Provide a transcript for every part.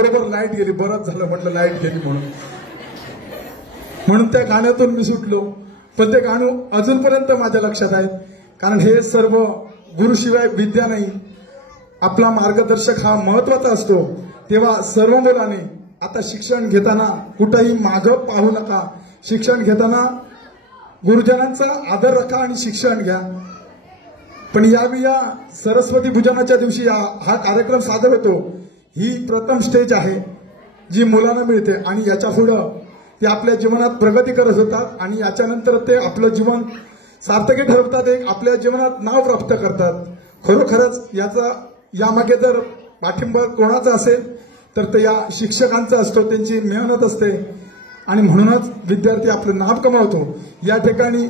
बरोबर लाईट गेली, बरंच झालं म्हटलं लाईट गेली म्हणून त्या गाण्यातून मी सुटलो. पण ते गाणं अजूनपर्यंत माझ्या लक्षात आहे, कारण हे सर्व गुरुशिवाय विद्या नाही. आपला मार्गदर्शक हा महत्वाचा असतो. तेव्हा सर्व मुलांनी आता शिक्षण घेताना कुठेही मागं पाहू नका. शिक्षण घेताना गुरुजनांचा आदर राखा आणि शिक्षण घ्या. पण यावेळी या सरस्वती पूजनाच्या दिवशी हा कार्यक्रम सादर होतो. ही प्रथम स्टेज आहे जी मुलांना मिळते आणि याच्या पुढं ते आपल्या जीवनात प्रगती करत होतात आणि याच्यानंतर ते आपलं जीवन सार्थकी ठरवतात, एक आपल्या जीवनात नाव प्राप्त करतात. खरोखरच यामागे जर पाठिंबा कोणाचा असेल तर ते या शिक्षकांचा असतो, त्यांची मेहनत असते आणि म्हणूनच विद्यार्थी आपलं नाव कमावतो. या ठिकाणी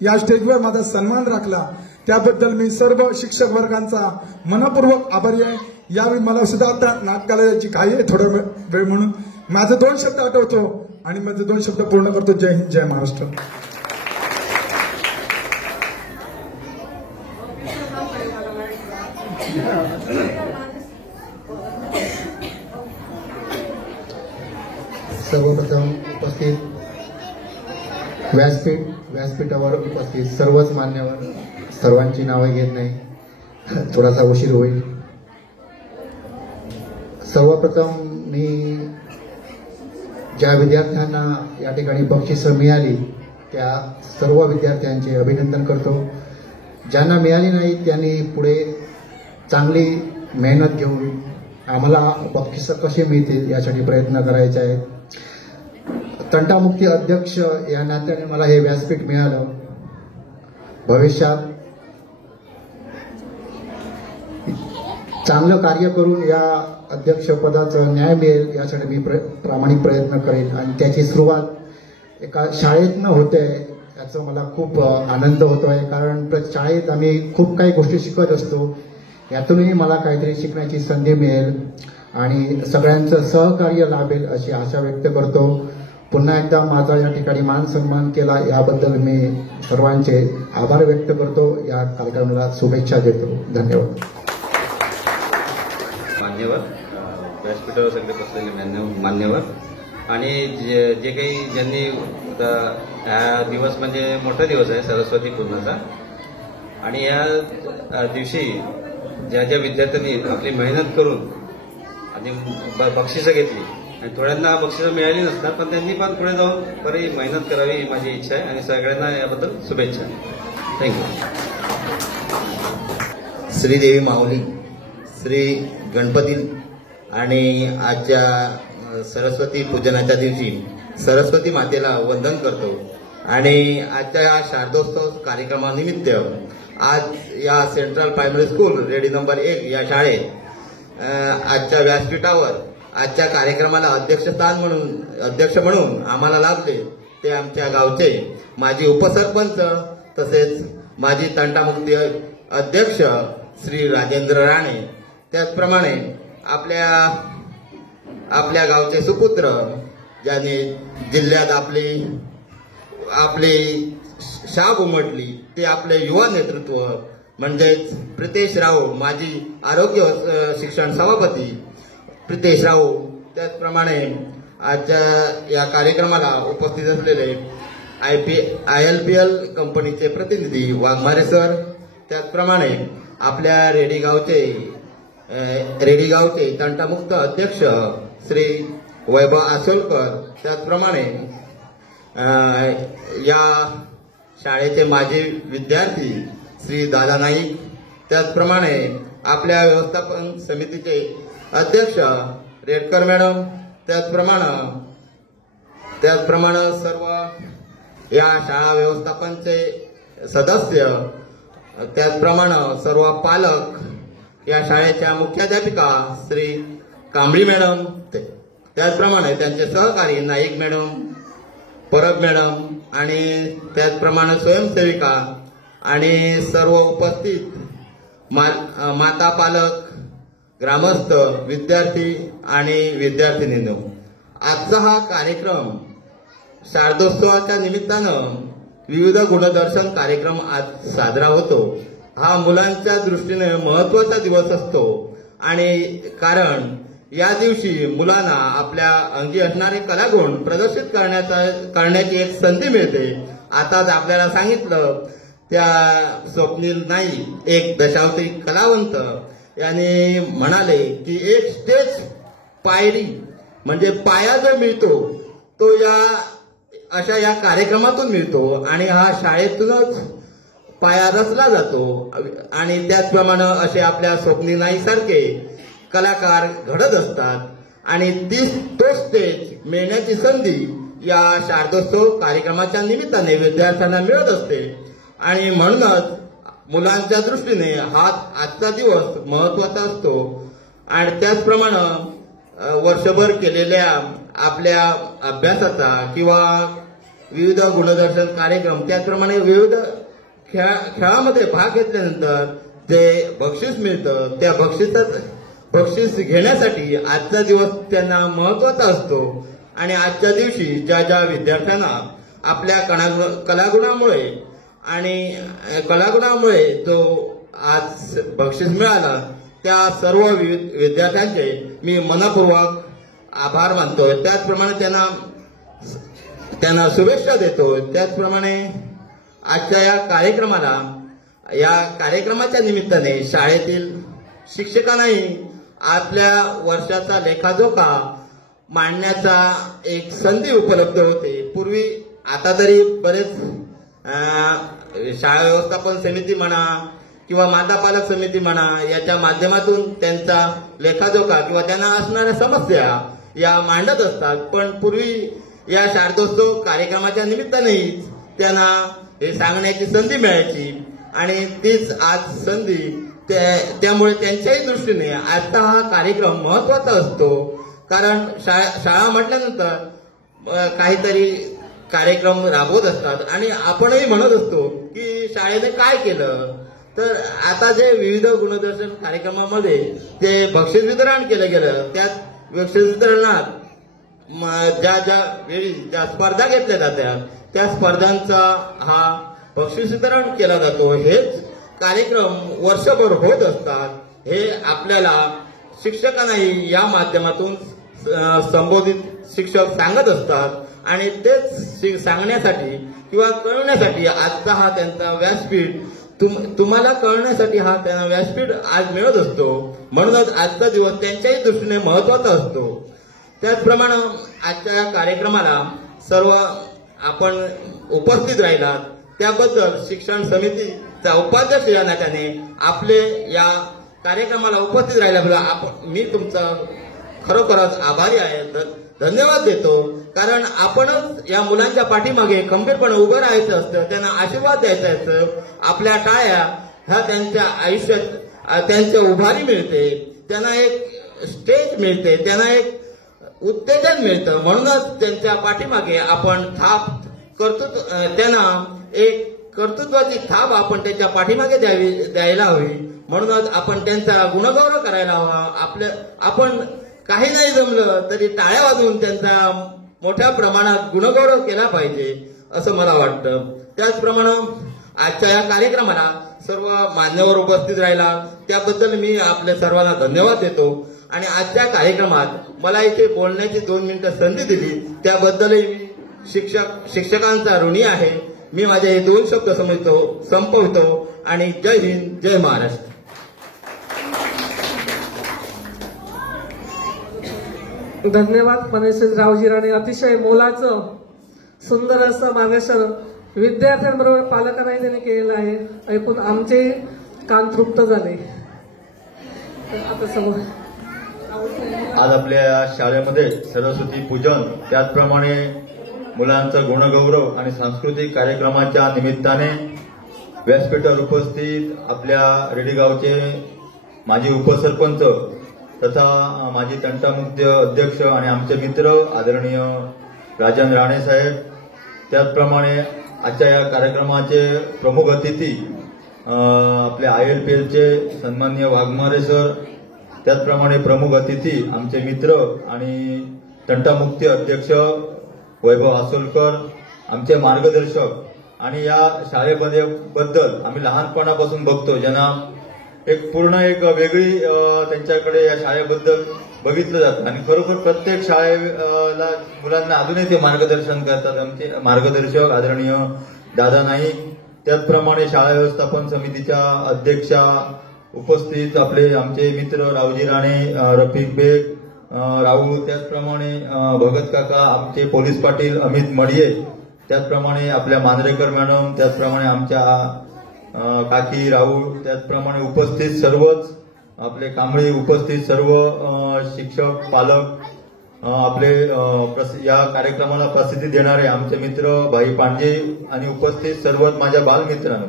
या स्टेजवर माझा सन्मान राखला त्याबद्दल मी सर्व शिक्षक वर्गांचा मनपूर्वक आभारी आहे. यावेळी मला सुद्धा आता नाटकाला याची घाई आहे थोडा वेळ, म्हणून माझे 2 शब्द आठवतो आणि माझे 2 शब्द पूर्ण करतो. जय हिंद, जय महाराष्ट्र. सर्वप्रथम उपस्थित व्यासपीठावर उपस्थित सर्वच मान्यवर, सर्वांची नावे घेत नाही, थोडासा उशीर होईल. सर्वप्रथम मी ज्या विद्यार्थ्यांना या ठिकाणी बक्षिसं मिळाली त्या सर्व विद्यार्थ्यांचे अभिनंदन करतो. ज्यांना मिळाली नाही त्यांनी पुढे चांगली मेहनत घेऊन आम्हाला बक्षिसं कशी मिळतील यासाठी प्रयत्न करायचे आहेत. तंटामुक्ती अध्यक्ष या नात्याने मला हे व्यासपीठ मिळालं. भविष्यात चांगलं कार्य करून या अध्यक्षपदाचं न्याय मिळेल यासाठी मी प्रामाणिक प्रयत्न करेन आणि त्याची सुरुवात एका शाळेतनं होते याचा मला खूप आनंद होतो आहे. कारण शाळेत आम्ही खूप काही गोष्टी शिकत असतो, यातूनही मला काहीतरी शिकण्याची संधी मिळेल आणि सगळ्यांचं सहकार्य लाभेल अशी आशा व्यक्त करतो. पुन्हा एकदा माझा या ठिकाणी मान सन्मान केला याबद्दल मी सर्वांचे आभार व्यक्त करतो. या कार्यक्रमाला शुभेच्छा देतो. धन्यवाद. मान्यवर, व्यासपीठावर सगळे बसलेले मान्यवर आणि जे काही ज्यांनी हा दिवस म्हणजे मोठा दिवस आहे सरस्वती पूजनाचा आणि या दिवशी ज्या ज्या विद्यार्थ्यांनी आपली मेहनत करून आणि बक्षिसं घेतली आणि थोड्यांना बक्षिसं मिळाली नसतात, पण त्यांनी पण पुढे जाऊन बरी मेहनत करावी ही माझी इच्छा आहे आणि सगळ्यांना याबद्दल शुभेच्छा. थँक्यू. श्रीदेवी माऊली, श्री गणपती आणि आजच्या सरस्वती पूजनाच्या दिवशी सरस्वती मातेला वंदन करतो आणि आजच्या या शारदोत्सव कार्यक्रमानिमित्त आज या central primary school ready number 1 या शाळेत आजच्या व्यासपीठावर आजच्या कार्यक्रमाला अध्यक्ष म्हणून आम्हाला लाभले ते आमच्या गावचे माजी उपसरपंच तसेच माजी तंटामुक्ती अध्यक्ष श्री राजेंद्र राणे, त्याचप्रमाणे आपल्या गावचे सुपुत्र ज्यांनी जिल्ह्यात आपली शाख उमटली ते आपले युवा नेतृत्व म्हणजेच प्रितेश राऊ, माजी आरोग्य शिक्षण सभापती प्रितेश राऊ, त्याचप्रमाणे आजच्या या कार्यक्रमाला उपस्थित असलेले ILPL कंपनीचे प्रतिनिधी वाघमारे सर, त्याचप्रमाणे आपल्या रेडी गावचे तंटामुक्त अध्यक्ष श्री वैभव आसोलकर, त्याचप्रमाणे या शाळेचे माजी विद्यार्थी श्री दादा नाईक, त्याचप्रमाणे आपल्या व्यवस्थापन समितीचे अध्यक्ष रेडकर मॅडम, त्याचप्रमाणे सर्व या शाळा व्यवस्थापनचे सदस्य, त्याचप्रमाणे सर्व पालक, या शाळेच्या मुख्याध्यापिका श्री कांबळी मॅडम, त्याचप्रमाणे त्यांचे सहकारी नाईक मॅडम, परब मॅडम आणि त्याचप्रमाणे स्वयंसेविका आणि सर्व उपस्थित माता, पालक, ग्रामस्थ, विद्यार्थी आणि विद्यार्थिनींनो, आजचा हा कार्यक्रम शारदोत्सवाच्या निमित्तानं विविध गुणदर्शन कार्यक्रम आज साजरा होतो. हा मुलांच्या दृष्टीने महत्त्वाचा दिवस असतो आणि कारण या दिवशी मुलांना आपल्या अंगी असणारे कलागुण प्रदर्शित करण्याची एक संधी मिळते. आताच आपल्याला सांगितलं त्या स्वप्नील नाईक एक दशावतारी कलावंत यांनी म्हणाले की एक स्टेज पायरी म्हणजे पाया जो मिळतो तो अशा या कार्यक्रमातून मिळतो आणि हा शाळेतूनच पाया रचला जातो. आणि त्याचप्रमाणे असे आपल्या स्वप्नील नाईक सारखे कलाकार घडत असतात आणि तो स्टेज मिळण्याची संधी या शारदोत्सव कार्यक्रमाच्या निमित्ताने विद्यार्थ्यांना मिळत असते. आणि म्हणूनच मुलांच्या दृष्टीने हा आजचा दिवस महत्वाचा असतो. आणि त्याचप्रमाणे वर्षभर केलेल्या आपल्या अभ्यासाचा किंवा विविध गुणदर्शन कार्यक्रम त्याचप्रमाणे विविध खेळामध्ये भाग घेतल्यानंतर जे बक्षीस मिळतं त्या बक्षीस घेण्यासाठी आजचा दिवस त्यांना महत्वाचा असतो. आणि आजच्या दिवशी ज्या ज्या विद्यार्थ्यांना आपल्या कलागुणामुळे जो आज बक्षीस मिळाला त्या सर्व विद्यार्थ्यांचे मी मनपूर्वक आभार मानतो. त्याचप्रमाणे त्यांना शुभेच्छा देतो. त्याचप्रमाणे आजच्या या कार्यक्रमाच्या निमित्ताने शाळेतील शिक्षकांनाही आपल्या वर्षाचा लेखाजोखा मांडण्याचा एक संधी उपलब्ध होते. पूर्वी आता तरी बरेच शाळा व्यवस्थापन समिती म्हणा किंवा माता पालक समिती म्हणा याच्या माध्यमातून त्यांचा लेखाजोखा किंवा त्यांना असणाऱ्या समस्या या मांडत असतात. पण पूर्वी या शारदोत्सव कार्यक्रमाच्या निमित्तानेही त्यांना हे सांगण्याची संधी मिळायची आणि तीच आज संधी त्यामुळे त्यांच्याही दृष्टीने आजचा हा कार्यक्रम महत्वाचा असतो. कारण शाळा म्हटल्यानंतर काहीतरी कार्यक्रम राबवत असतात आणि आपणही म्हणत असतो की शाळेने काय केलं. तर आता जे विविध गुणदर्शन कार्यक्रमामध्ये जे बक्षीस वितरण केलं गेलं त्यात बक्षीस वितरणात ज्या वेळी ज्या स्पर्धा घेतल्या जातात त्या स्पर्धांचा हा बक्षीस वितरण केला जातो. हेच कार्यक्रम वर्षभर होत असतात. हे आपल्याला शिक्षकांनाही या माध्यमातून संबोधित शिक्षक सांगत असतात आणि तेच सांगण्यासाठी किंवा कळवण्यासाठी आजचा हा त्यांचा व्यासपीठ तुम्हाला कळण्यासाठी हा त्यांना व्यासपीठ आज मिळत असतो. म्हणूनच आजचा दिवस त्यांच्याही दृष्टीने महत्वाचा असतो. त्याचप्रमाणे आजच्या या कार्यक्रमाला सर्व आपण उपस्थित राहिलात त्याबद्दल शिक्षण समितीचा उपाध्यक्ष या नात्याने आपले या कार्यक्रमाला उपस्थित राहिल्याबद्दल मी तुमचा खरोखरच आभारी आहे. धन्यवाद देतो. कारण आपणच या मुलांच्या पाठीमागे खंबीरपणे उभं राहायचं असतं, त्यांना आशीर्वाद द्यायचा असतं. आपल्या टाळ्या ह्या त्यांच्या आयुष्यात त्यांच्या उभारी मिळते, त्यांना एक स्टेज मिळते, त्यांना एक उत्तेजन मिळतं. म्हणूनच त्यांच्या पाठीमागे आपण त्यांना एक कर्तृत्वाची थाप आपण त्यांच्या पाठीमागे द्यायला हवी. म्हणूनच आपण त्यांचा गुणगौरव करायला हवा. आपण काही नाही जमलं तरी टाळ्या वाजवून त्यांचा मोठ्या प्रमाणात गुणगौरव केला पाहिजे असं मला वाटतं. त्याचप्रमाणे आजच्या या कार्यक्रमाला सर्व मान्यवर उपस्थित राहिला त्याबद्दल मी आपल्या सर्वांना धन्यवाद देतो. आणि आजच्या कार्यक्रमात मला इथे बोलण्याची 2 मिनिटं संधी दिली त्याबद्दलही मी शिक्षकांचा ऋणी आहे. मी माझे हे 2 शब्द संपवतो आणि जय हिंद, जय महाराष्ट्र. धन्यवाद फणेश्वर रावजी राणे. अतिशय मोलाचं सुंदर असं मार्गदर्शन विद्यार्थ्यांबरोबर पालकांनाही त्यांनी केलेलं आहे. ऐकून आमचे कान तृप्त झाले. आता समोर आज आपल्या शाळेमध्ये सरस्वती पूजन त्याचप्रमाणे मुलांचा गुणगौरव आणि सांस्कृतिक कार्यक्रमाच्या निमित्ताने व्यासपीठावर उपस्थित आपल्या रेडीगावचे माजी उपसरपंच तथा माजी तंटामुक्त अध्यक्ष आणि आमचे मित्र आदरणीय राजन राणे साहेब, त्याचप्रमाणे आजच्या या कार्यक्रमाचे प्रमुख अतिथी आपले ILPLचे सन्माननीय वाघमारे सर, त्याचप्रमाणे प्रमुख अतिथी आमचे मित्र आणि तंटामुक्ती अध्यक्ष वैभव आसोलकर, आमचे मार्गदर्शक आणि या शाळेमध्ये बद्दल आम्ही लहानपणापासून बघतो ज्यांना एक पूर्ण एक वेगळी त्यांच्याकडे या शाळेबद्दल बघितलं जातं आणि खरोखर प्रत्येक शाळेला मुलांना अजूनही ते मार्गदर्शन करतात. आमचे मार्गदर्शक आदरणीय दादा नाईक, त्याचप्रमाणे शाळा व्यवस्थापन समितीच्या अध्यक्षा उपस्थित आपले आमचे मित्र रावजी राणे, रफिक बेग, राहुल, त्याचप्रमाणे भगत काका, आमचे पोलीस पाटील अमित मडिये, त्याचप्रमाणे आपल्या मांजरेकर मॅडम, त्याचप्रमाणे आमच्या काकी राहुल, त्याचप्रमाणे उपस्थित सर्वच आपले कांबळे, उपस्थित सर्व शिक्षक, पालक, आपले या कार्यक्रमाला प्रसिद्धी देणारे आमचे मित्र भाई पांडे आणि उपस्थित सर्वच माझ्या बालमित्रांनो,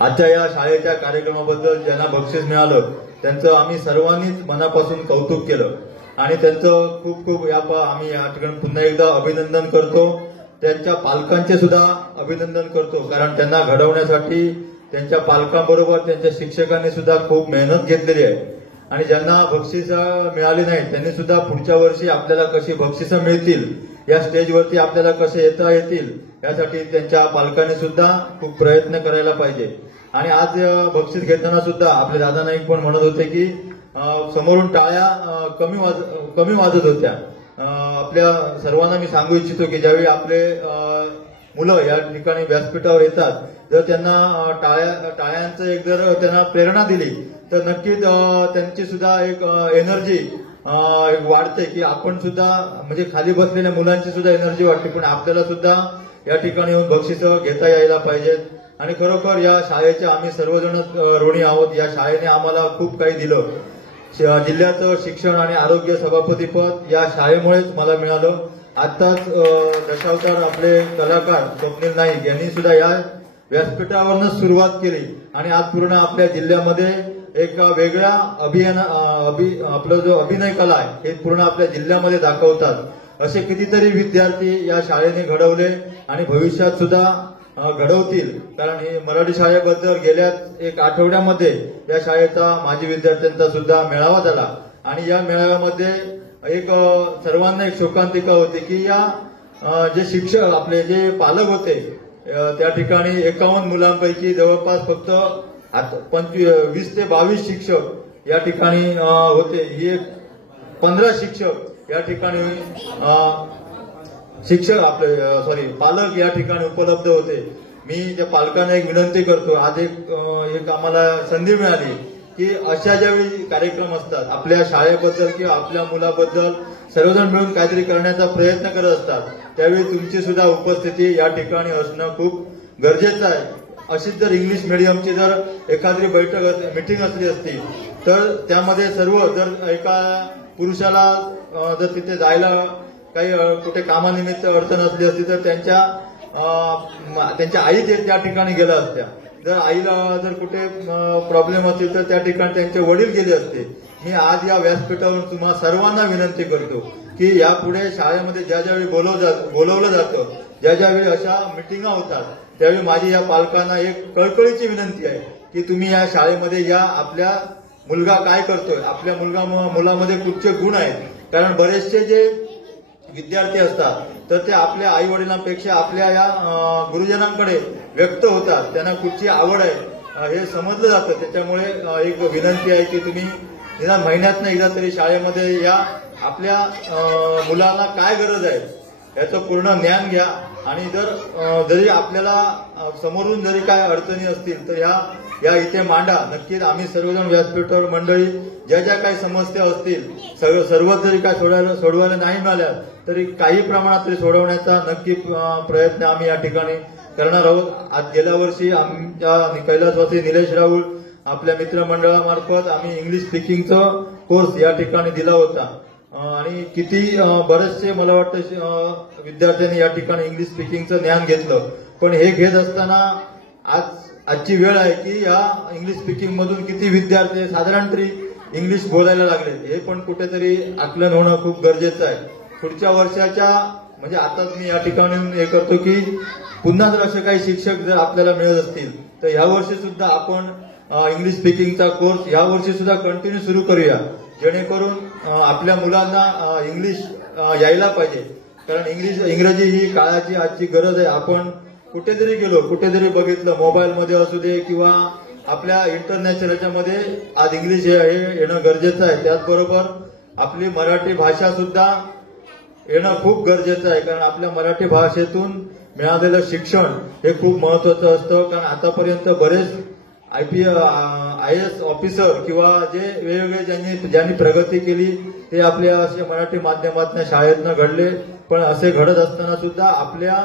आजच्या या शाळेच्या कार्यक्रमाबद्दल ज्यांना बक्षीस मिळालं त्यांचं आम्ही सर्वांनीच मनापासून कौतुक केलं आणि त्यांचं खूप खूप आम्ही या ठिकाणी पुन्हा एकदा अभिनंदन करतो. त्यांच्या पालकांचे सुद्धा अभिनंदन करतो, कारण त्यांना घडवण्यासाठी त्यांच्या पालकांबरोबर त्यांच्या शिक्षकांनी सुद्धा खूप मेहनत घेतलेली आहे आणि ज्यांना बक्षिसं मिळाली नाहीत त्यांनी सुद्धा पुढच्या वर्षी आपल्याला कशी बक्षिसं मिळतील, या स्टेजवरती आपल्याला कसे येता येतील, यासाठी त्यांच्या पालकांनी सुद्धा खूप प्रयत्न करायला पाहिजे. आणि आज बक्षीस घेताना सुद्धा आपले दादा नाईक पण म्हणत होते की समोरून टाळ्या कमी वाजत होत्या. आपल्या सर्वांना मी सांगू इच्छितो की ज्यावेळी आपले मुलं या ठिकाणी व्यासपीठावर येतात, जर त्यांना टाळ्यांचं एक जर त्यांना प्रेरणा दिली तर नक्कीच त्यांची सुद्धा एक एनर्जी वाढते की आपण सुद्धा, म्हणजे खाली बसलेल्या मुलांची सुद्धा एनर्जी वाटते, पण आपल्याला सुद्धा या ठिकाणी येऊन बक्षिसं घेता यायला पाहिजेत. आणि खरोखर या शाळेचे आम्ही सर्वजण ऋणी आहोत. या शाळेने आम्हाला खूप काही दिलं. जिल्ह्याचं शिक्षण आणि आरोग्य सभापतीपद या शाळेमुळेच मला मिळालं. आताच दशावतार आपले कलाकार स्वप्नील नाईक यांनी सुद्धा या व्यासपीठावरच सुरुवात केली आणि आज पूर्ण आपल्या जिल्ह्यामध्ये एक वेगळ्या आपला जो अभिनय कला आहे हे पूर्ण आपल्या जिल्ह्यामध्ये दाखवतात. असे कितीतरी विद्यार्थी या शाळेने घडवले आणि भविष्यात सुद्धा घडवतील, कारण हे मराठी शाळेबद्दल गेल्या एक आठवड्यामध्ये या शाळेचा माजी विद्यार्थ्यांचा सुद्धा मेळावा झाला आणि या मेळाव्यामध्ये एक सर्वांना एक शोकांतिका होती की या जे शिक्षक आपले जे पालक होते त्या ठिकाणी 51 मुलांपैकी जवळपास फक्त 20 ते 22 शिक्षक या ठिकाणी होते. ही 15 शिक्षक या ठिकाणी पालक या ठिकाणी उपलब्ध होते. मी त्या पालकांना एक विनंती करतो, आज एक आम्हाला संधी मिळाली की अशा ज्यावेळी कार्यक्रम असतात आपल्या शाळेबद्दल किंवा आपल्या मुलाबद्दल सर्वजण मिळून काहीतरी करण्याचा प्रयत्न करत असतात, त्यावेळी तुमची सुद्धा उपस्थिती या ठिकाणी असणं खूप गरजेचं आहे. अशीच जर इंग्लिश मिडियमची जर एखादी मीटिंग असली असती तर त्यामध्ये सर्व जर एका पुरुषाला जर तिथे जायला काही कुठे कामानिमित्त अडचण असली असती तर त्यांच्या आई त्या ठिकाणी गेल्या असत्या. जर आईला जर कुठे प्रॉब्लेम असतील तर त्या ठिकाणी त्यांचे वडील गेले असते. मी आज या व्यासपीठावरून तुम्हा सर्वांना विनंती करतो की यापुढे शाळेमध्ये ज्या ज्यावेळी बोलवलं जातं, ज्या ज्यावेळी अशा मिटिंगा होतात, त्यावेळी माझी या पालकांना एक कळकळीची विनंती आहे की तुम्ही या शाळेमध्ये या, आपल्या मुलगा काय करतोय, आपल्या मुलामध्ये कुठचे गुण आहेत. कारण बरेचसे जे विद्यार्थी असतात तर ते आपल्या आई वडिलांपेक्षा आपल्या या गुरुजनांकडे व्यक्त होतात, त्यांना कुठची आवड आहे हे समजलं जातं. त्याच्यामुळे एक विनंती आहे की तुम्ही निदान महिन्यातनं एकदा तरी शाळेमध्ये या, आपल्या मुलांना काय गरज आहे याचं पूर्ण ज्ञान घ्या आणि जरी आपल्याला समोरून जरी काय अडचणी असतील तर या इथे मांडा. नक्कीच आम्ही सर्वजण व्यासपीठावर मंडळी ज्या ज्या काही समस्या असतील सर्वच जरी काय सोडवायला नाही मिळाल्या तरी काही प्रमाणात तरी सोडवण्याचा नक्की प्रयत्न आम्ही या ठिकाणी करणार आहोत. आज गेल्या वर्षी आमच्या कैलासवासी निलेश राहुल आपल्या मित्रमंडळामार्फत आम्ही इंग्लिश स्पीकिंगचा कोर्स या ठिकाणी दिला होता आणि किती बरेचसे मला वाटतं विद्यार्थ्यांनी या ठिकाणी इंग्लिश स्पीकिंगचं ज्ञान घेतलं. पण हे घेत असताना आजची वेळ आहे की या इंग्लिश स्पीकिंग मधून किती विद्यार्थी साधारण तरी इंग्लिश बोलायला लागले, हे पण कुठेतरी आकलन होणं खूप गरजेचं आहे. पुढच्या वर्षाच्या म्हणजे आताच मी या ठिकाणी हे करतो की पुन्हा जर असे काही शिक्षक जर आपल्याला मिळत असतील तर ह्या वर्षी सुद्धा आपण इंग्लिश स्पीकिंगचा कोर्स ह्या वर्षी सुद्धा कंटिन्यू सुरू करूया, जेणेकरून आपल्या मुलांना इंग्लिश यायला पाहिजे. कारण इंग्रजी ही काळाची आजची गरज आहे. आपण कुठे जरी गेलो, कुठे जरी बघितलं, मोबाईलमध्ये असू दे किंवा आपल्या इंटरनॅशनलच्या मध्ये आज इंग्लिश हे येणं गरजेचं आहे. त्याचबरोबर आपली मराठी भाषा सुद्धा येणं खूप गरजेचं आहे, कारण आपल्या मराठी भाषेतून मिळालेलं शिक्षण हे खूप महत्वाचं असतं. कारण आतापर्यंत बरेच IAS ऑफिसर किंवा जे वेगवेगळे ज्यांनी प्रगती केली ते आपल्या असे मराठी माध्यमातून शाळेतनं घडले. पण असे घडत असताना सुद्धा आपल्या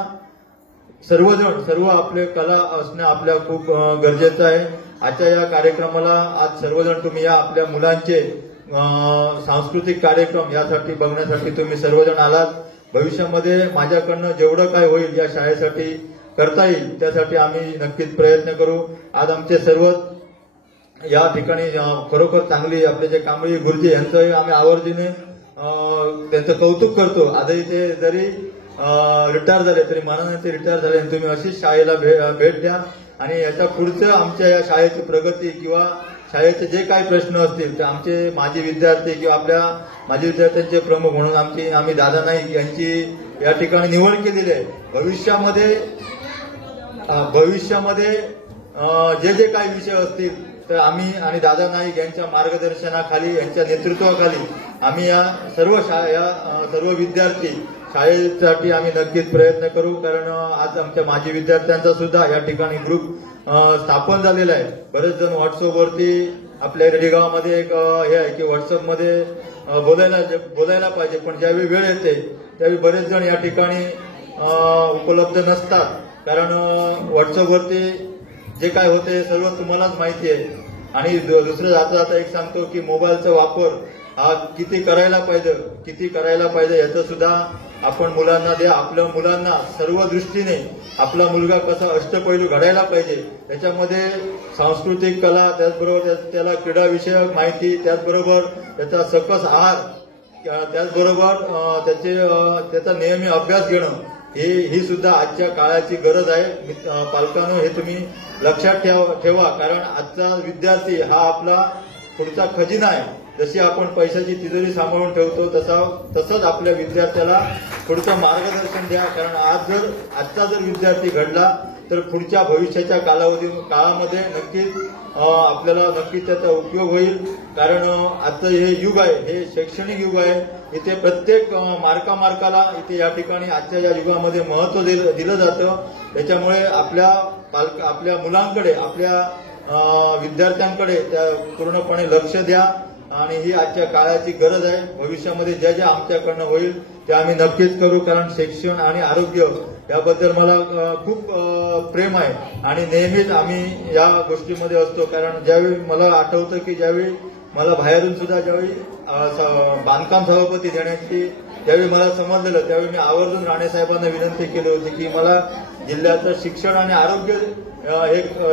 सर्व आपले कला असणं आपल्या खूप गरजेचं आहे. आजच्या या कार्यक्रमाला आज सर्वजण तुम्ही या आपल्या मुलांचे सांस्कृतिक कार्यक्रम यासाठी बघण्यासाठी तुम्ही सर्वजण आलात. भविष्यामध्ये माझ्याकडनं जेवढं काय होईल या शाळेसाठी करता येईल त्यासाठी आम्ही नक्कीच प्रयत्न करू. आज आमचे सर्व या ठिकाणी खरोखर चांगली आपले जे कांबळी गुरुजी यांचंही आम्ही आवर्जूने त्यांचं कौतुक करतो. आजही ते जरी रिटायर झाले तरी मनाने ते रिटायर झाले. तुम्ही अशीच शाळेला भेट द्या आणि याच्या पुढचं आमच्या या शाळेची प्रगती किंवा शाळेचे जे काही प्रश्न असतील ते आमचे माजी विद्यार्थी किंवा आपल्या माजी विद्यार्थ्यांचे प्रमुख म्हणून आम्ही दादा नाईक यांची या ठिकाणी निवड केलेली आहे. भविष्यामध्ये जे काही विषय असतील तर आम्ही आणि दादा नाईक यांच्या मार्गदर्शनाखाली यांच्या नेतृत्वाखाली आम्ही या सर्व विद्यार्थी शाळेसाठी आम्ही नक्कीच प्रयत्न करू. कारण आज आमच्या माजी विद्यार्थ्यांचा सुद्धा या ठिकाणी ग्रुप स्थापन झालेला आहे. बरेच जण व्हॉट्सअपवरती आपल्या रेडीगावामध्ये एक हे आहे की व्हॉट्सअपमध्ये बोलायला पाहिजे, पण ज्यावेळी वेळ येते त्यावेळी बरेच जण या ठिकाणी उपलब्ध नसतात. कारण व्हॉट्सअपवरती जे काय होते सर्व तुम्हालाच माहिती आहे. आणि दुसरं जाता एक सांगतो की मोबाईलचा वापर हा किती करायला पाहिजे याचं सुद्धा आपण मुलांना द्या. आपल्या मुलांना सर्व दृष्टीने आपला मुलगा कसा अष्टपैलू घडायला पाहिजे त्याच्यामध्ये सांस्कृतिक कला, त्याचबरोबर त्याला क्रीडाविषयक माहिती, त्याचबरोबर त्याचा सकस आहार, त्याचबरोबर त्याचा नेहमी अभ्यास घेणं ही सुद्धा आजच्या काळाची गरज आहे. पालकांनो हे तुम्ही लक्षात ठेवा. कारण आजचा विद्यार्थी हा आपला पुढचा खजिना आहे. जशी आपण पैशाची तिजोरी सांभाळून ठेवतो तसंच आपल्या विद्यार्थ्याला पुढचं मार्गदर्शन द्या. कारण आजचा जर विद्यार्थी घडला तर पुढच्या भविष्याच्या काळामध्ये नक्कीच आपल्याला नक्कीच त्याचा उपयोग होईल. कारण आजचं हे युग आहे, हे शैक्षणिक युग आहे. इथे प्रत्येक मार्काला इथे या ठिकाणी आजच्या या युगामध्ये महत्व दिलं जातं. त्याच्यामुळे आपल्या मुलांकडे, आपल्या विद्यार्थ्यांकडे त्या पूर्णपणे लक्ष द्या आणि ही आजच्या काळाची गरज आहे. भविष्यामध्ये जे आमच्याकडनं होईल ते आम्ही नक्कीच करू. कारण शिक्षण आणि आरोग्य याबद्दल मला खूप प्रेम आहे आणि नेहमीच आम्ही या गोष्टीमध्ये असतो. कारण ज्यावेळी मला आठवतं की ज्यावेळी मला बाहेरून सुद्धा ज्यावेळी बांधकाम सभापती देण्याची ज्यावेळी मला समजलेलं त्यावेळी मी आवर्जून राणेसाहेबांना विनंती केली होती की मला जिल्ह्याचं शिक्षण आणि आरोग्य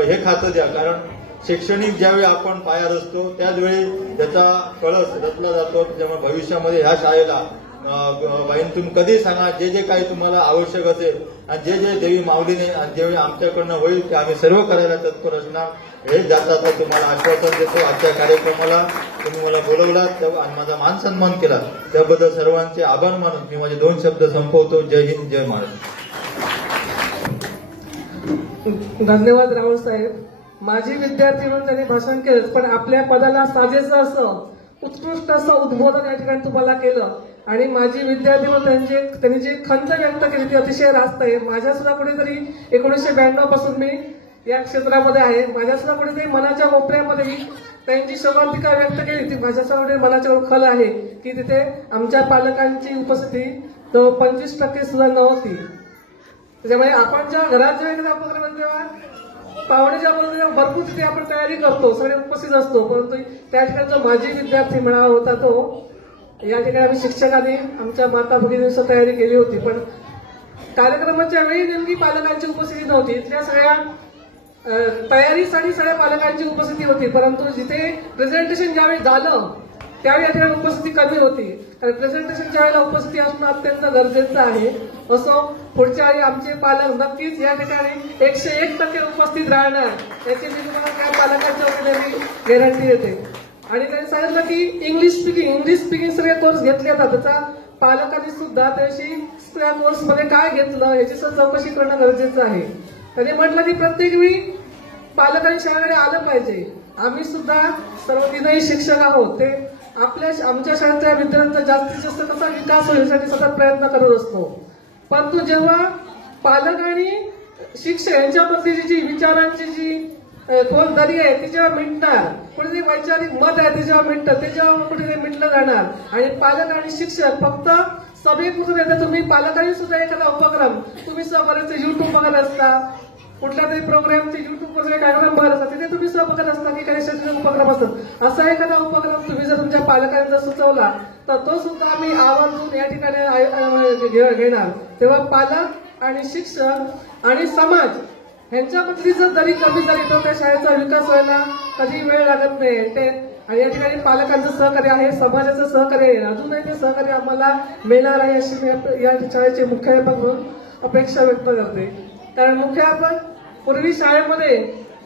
हे खातं द्या. कारण शैक्षणिक ज्यावेळी आपण पायावर असतो त्याचवेळी त्याचा कळस रचला जातो. त्यामुळे भविष्यामध्ये ह्या शाळेला बाईन तुम्ही कधी सांगा जे काही तुम्हाला आवश्यक असेल आणि जे देवी माऊलीने ज्यावेळी आमच्याकडनं होईल ते आम्ही सर्व करायला तत्पर असणार. हेच जाता तुम्हाला आश्वासन देतो. आजच्या कार्यक्रमाला तुम्ही मला बोलवलात आणि माझा मान सन्मान केला त्याबद्दल सर्वांचे आभार मानून मी माझे 2 शब्द संपवतो. जय हिंद, जय महाराष्ट्र. धन्यवाद राहुल साहेब. माजी विद्यार्थी म्हणून त्यांनी भाषण केलं, पण आपल्या पदाला साजेसं असं उत्कृष्ट असं उद्बोधन या ठिकाणी तुम्हाला केलं. आणि माजी विद्यार्थी म्हणून त्यांनी जी खंत व्यक्त केली ती अतिशय रास्त आहे. माझ्या सुद्धा कुठेतरी 1992 पासून मी या क्षेत्रामध्ये आहे. माझ्या सुद्धा कुठेतरी मनाच्या कोपऱ्यामध्ये मी त्यांची शोभांतिका व्यक्त केली ती माझ्यासमोर मनाच्या खल आहे की तिथे आमच्या पालकांची उपस्थिती 25% सुद्धा नव्हती. त्याच्यामुळे आपण ज्या घरात जेव्हा उपक्रम तेव्हा पाहुण्याच्या बरोबर भरपूर तिथे आपण तयारी करतो, सगळे उपस्थित असतो, परंतु त्या ठिकाणी जो माजी विद्यार्थी मेळावा होता तो या ठिकाणी आम्ही शिक्षकांनी आमच्या माता भगिनींची तयारी केली होती. पण कार्यक्रमाच्या वेळी नेमकी पालकांची उपस्थिती नव्हती. इथल्या सगळ्या तयारीसाठी सगळ्या पालकांची उपस्थिती होती, परंतु जिथे प्रेझेंटेशन ज्यावेळी झालं त्यावेळी या ठिकाणी उपस्थिती कमी होती. कारण प्रेझेंटेशनच्या वेळेला उपस्थिती असणं अत्यंत गरजेचं आहे. असो पुढच्या वेळी आमचे पालक नक्कीच या ठिकाणी 101% उपस्थित राहणार याची मी तुम्हाला त्या पालकांच्या वतीने मी गॅरंटी देते. आणि त्यांनी सांगितलं की इंग्लिश स्पीकिंग सगळे कोर्स घेतले जातात. त्याचा पालकांनी सुद्धा त्याशी त्या कोर्समध्ये काय घेतलं याची चौकशी करणं गरजेचं आहे. त्यांनी म्हटलं की प्रत्येक वेळी पालकांनी शाळेकडे आलं पाहिजे. आम्ही सुद्धा सर्व विनयी शिक्षक आहोत. ते आमच्या शाळेतल्या विद्यार्थ्यांचा जास्तीत जास्त कसा विकास होईल यासाठी सतत प्रयत्न करत असतो. परंतु जेव्हा पालक आणि शिक्षक यांच्यामधली जी विचारांची जी खोल दरी आहे ती जेव्हा मिटणार, कुठेतरी वैचारिक मत आहे ते जेव्हा मिटतं, ते जेव्हा कुठेतरी मिटलं जाणार आणि पालक आणि शिक्षक फक्त सभेपुरतं येतं. तुम्ही पालकांनी सुद्धा एखादा उपक्रम, तुम्ही सुद्धा बरेचसे युट्यूब बघत असता, कुठल्या तरी प्रोग्रामचे युट्यूब वगैरे कार्यक्रम बघत असतात, तिथे तुम्ही सुद्धा बघत असता की काही शैक्षणिक उपक्रम असतात. असा एखादा उपक्रम तुम्ही जर तुमच्या पालकांनी जर सुचवला तर तो सुद्धा आम्ही आवर्जून या ठिकाणी घेणार. तेव्हा पालक आणि शिक्षक आणि समाज ह्यांच्यामधली जर दरी कमी झाली तर त्या शाळेचा विकास व्हायला कधी वेळ लागत नाही. ते आणि या ठिकाणी पालकांचं सहकार्य आहे, समाजाचं सहकार्य आहे, अजूनही ते सहकार्य आम्हाला मिळणार आहे अशी मी या शाळेचे मुख्याध्यापक म्हणून अपेक्षा व्यक्त करते. कारण मुख्याध्यापक पूर्वी शाळेमध्ये